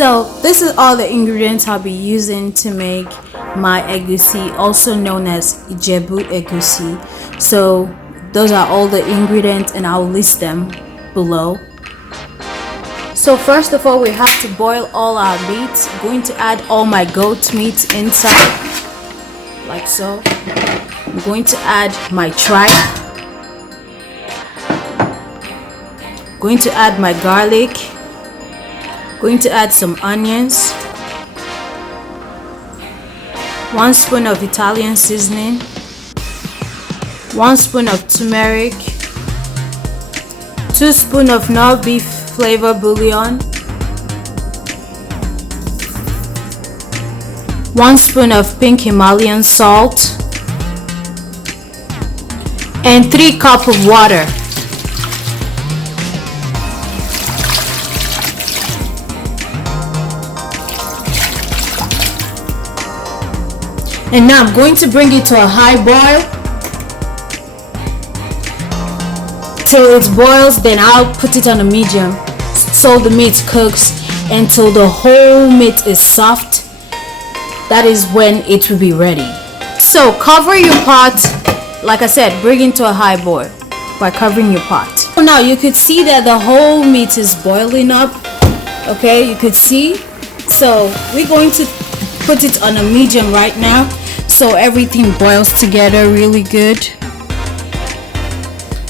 So this is all the ingredients I'll be using to make my egusi, also known as Ijebu egusi. So those are all the ingredients and I'll list them below. So first of all, we have to boil all our meat. I'm going to add all my goat meat inside, like so. I'm going to add my tripe. Going to add my garlic. Going to add some onions. 1 spoon of Italian seasoning. 1 spoon of turmeric. 2 spoons of Knorr beef flavour bouillon. 1 spoon of pink Himalayan salt. And 3 cups of water. And now I'm going to bring it to a high boil till it boils. Then I'll put it on a medium so the meat cooks until the whole meat is soft. That is when it will be ready. So cover your pot, like I said, bring it to a high boil by covering your pot. So now you could see that the whole meat is boiling up. Okay, you could see. So we're going to put it on a medium right now so everything boils together really good.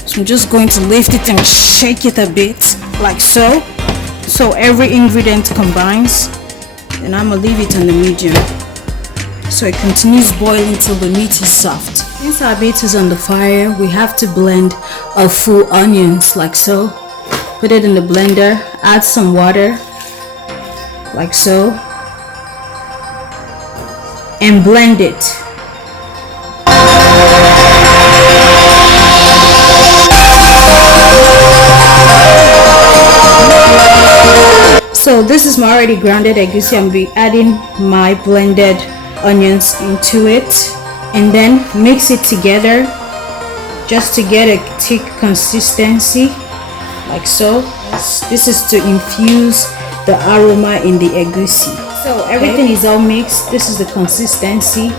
So I'm just going to lift it and shake it a bit like so, so every ingredient combines. And I'm gonna leave it on the medium so it continues boiling till the meat is soft. Since our meat is on the fire, we have to blend a full onions like so. Put it in the blender, add some water like so, and blend it. So this is my already grounded egusi. I'm be adding my blended onions into it and then mix it together just to get a thick consistency like so. This is to infuse the aroma in the egusi. So everything is all mixed. This is the consistency.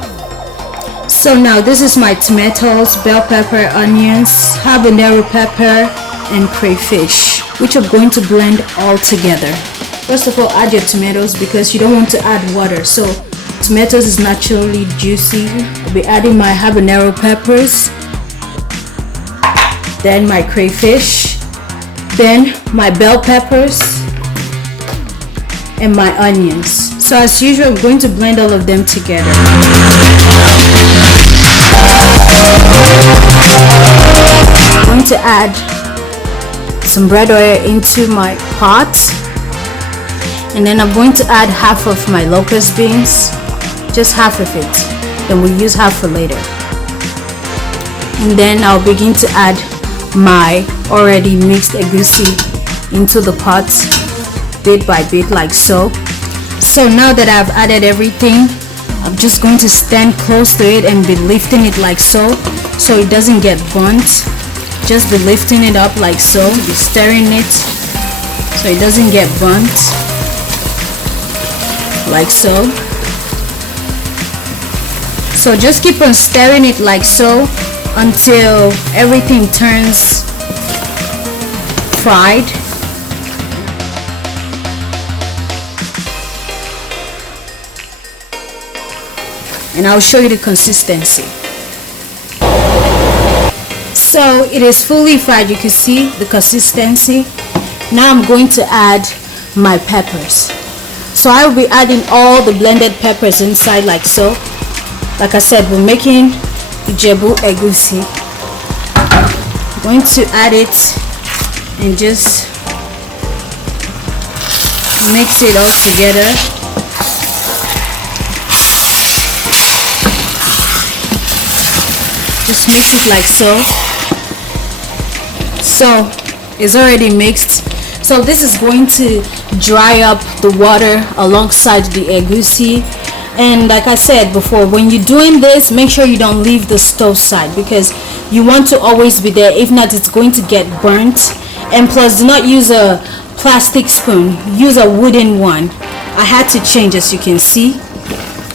So now this is my tomatoes, bell pepper, onions, habanero pepper, and crayfish, which I'm going to blend all together. First of all, add your tomatoes because you don't want to add water. So tomatoes is naturally juicy. I'll be adding my habanero peppers, then my crayfish, then my bell peppers, and my onions. So as usual, I'm going to blend all of them together. I'm going to add some bread oil into my pot, and then I'm going to add half of my locust beans, just half of it, then we'll use half for later. And then I'll begin to add my already mixed egusi into the pot bit by bit like so. So now that I've added everything, I'm just going to stand close to it and be lifting it like so it doesn't get burnt. Just be lifting it up like so, be stirring it so it doesn't get burnt like so. So just keep on stirring it like so until everything turns fried. And I'll show you the consistency. So it is fully fried. You can see the consistency. Now I'm going to add my peppers. So I will be adding all the blended peppers inside like so. Like I said, we're making Ijebu egusi. I'm going to add it and just mix it all together. Just mix it like so. So it's already mixed. So this is going to dry up the water alongside the egusi. And like I said before, when you're doing this, make sure you don't leave the stove side because you want to always be there. If not, it's going to get burnt. And plus, do not use a plastic spoon, use a wooden one. I had to change, as you can see.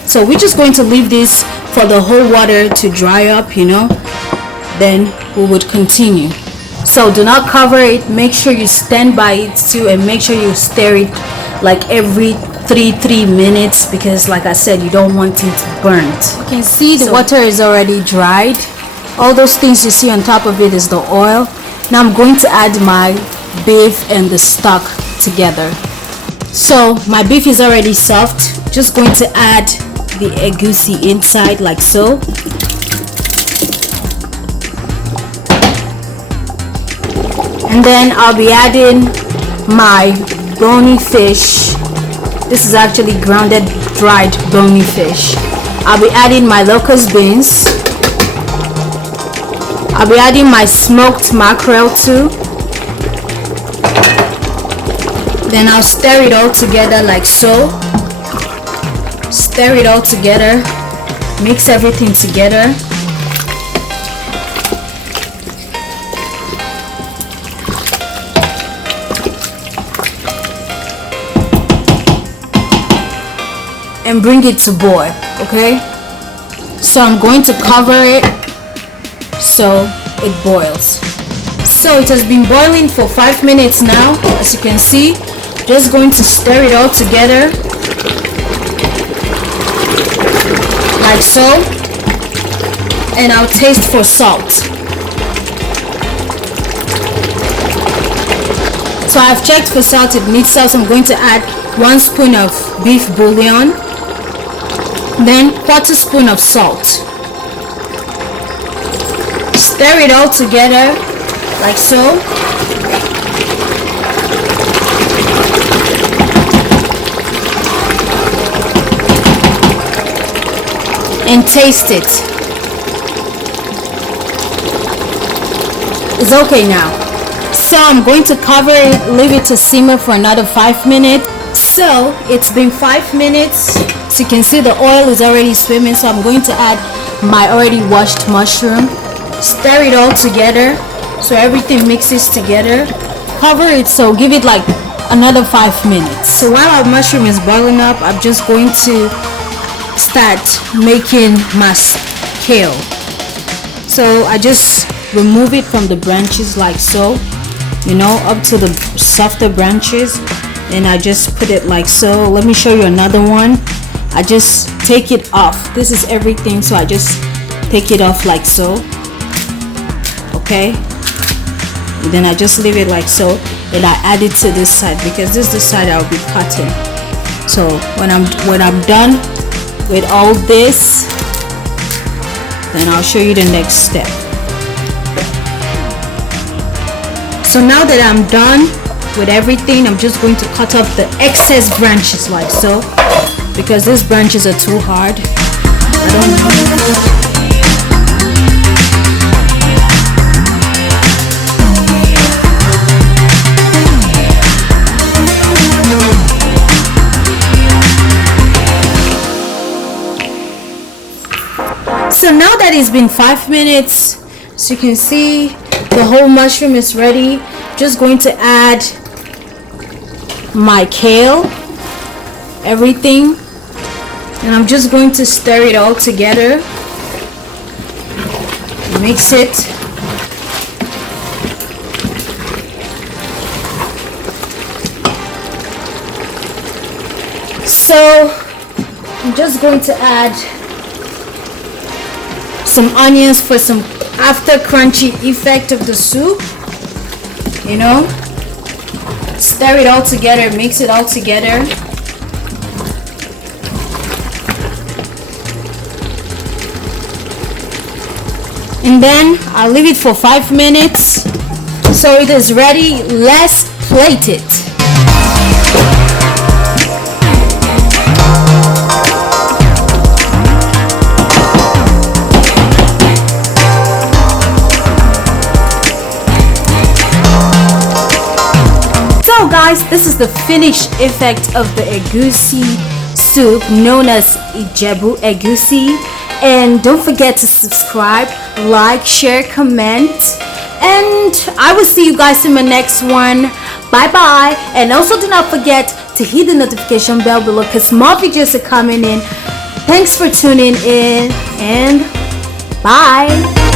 So we're just going to leave this for the whole water to dry up, you know, then we would continue. So do not cover it. Make sure you stand by it too, and make sure you stir it like every 3 minutes, because like I said, you don't want it burnt. You can see the water is already dried. All those things you see on top of it is the oil. Now I'm going to add my beef and the stock together. So my beef is already soft. Just going to add the egusi inside like so. And then I'll be adding my bony fish. This is actually grounded dried bony fish. I'll be adding my locus beans. I'll be adding my smoked mackerel too. Then I'll stir it all together like so. Stir it all together. Mix everything together. And bring it to boil, okay? So I'm going to cover it so it boils. So it has been boiling for 5 minutes now, as you can see. Just going to stir it all together like so, and I'll taste for salt. So I've checked for salt, it needs salt. So I'm going to add 1 spoon of beef bouillon, then 1/4 spoon of salt. Stir it all together like so. And taste it. It's okay now. So I'm going to cover it, leave it to simmer for another 5 minutes. So it's been 5 minutes. So you can see the oil is already swimming. So I'm going to add my already washed mushroom. Stir it all together so everything mixes together. Cover it, so give it like another 5 minutes. So while our mushroom is boiling up, I'm just going to start making my kale. So I just remove it from the branches like so, you know, up to the softer branches, and I just put it like so. Let me show you another one. I just take it off. This is everything, so I just take it off like so, okay? And then I just leave it like so, and I add it to this side because this is the side I'll be cutting. So when I'm done with all this, then I'll show you the next step. So now that I'm done with everything, I'm just going to cut off the excess branches like so, because these branches are too hard. So now that it's been 5 minutes, so you can see the whole mushroom is ready. Just going to add my kale, everything, and I'm just going to stir it all together. Mix it. So I'm just going to add some onions for some after crunchy effect of the soup, you know. Stir it all together, mix it all together. And then I'll leave it for 5 minutes. So it is ready. Let's plate it. So guys, this is the finished effect of the egusi soup known as Ijebu egusi. And don't forget to subscribe, like, share, comment, and I will see you guys in my next one. Bye bye. And also do not forget to hit the notification bell below because more videos are coming in. Thanks for tuning in and bye.